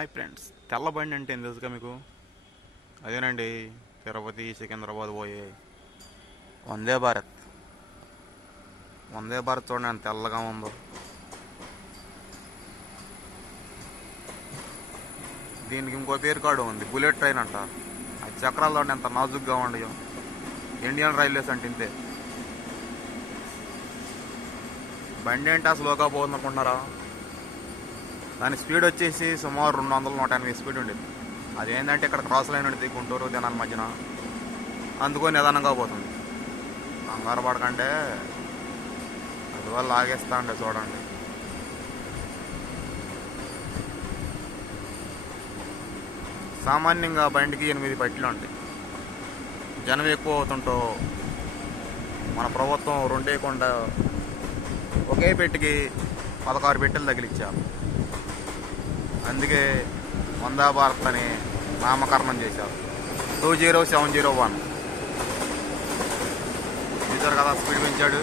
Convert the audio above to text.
Hi friends, తెల్ల బండి అంటే ఏం తెలుసుగా మీకు? అదేనండి, తిరుపతి సికింద్రాబాద్ పోయే వందే భారత్. వందే భారత్ చూడండి ఎంత తెల్లగా ఉందో. దీనికి ఇంకో పేరు కాడు ఉంది, బుల్లెట్ ట్రైన్ అంట. ఆ చక్రాలు చూడండి ఎంత నాజుగ్గా ఉండయో. ఇండియన్ రైల్వేస్ అంటే ఇంతే. బండి అంటే అసలు లోగా పోతుంది అనుకుంటున్నారా? దాని స్పీడ్ వచ్చేసి సుమారు 200-180 స్పీడ్ ఉండేది. అదేంటంటే ఇక్కడ క్రాస్ లైన్ ఉండేది గుంటూరు దినాల మధ్యన, అందుకని నిదానంగా పోతుంది. కంగారు పడకంటే అందువల్ల ఆగేస్తా అండి. చూడండి, సామాన్యంగా బండికి 8 పెట్టెలు ఉంటాయి. జనం ఎక్కువ అవుతుంటో మన ప్రభుత్వం రెండేయకుండా ఒకే పెట్టికి 16 పెట్టెలు తగిలిచ్చారు. అందుకే వందే భారత్ అని నామకరణం చేశారు. 20701 చూసారు కదా, స్పీడ్ పెంచాడు.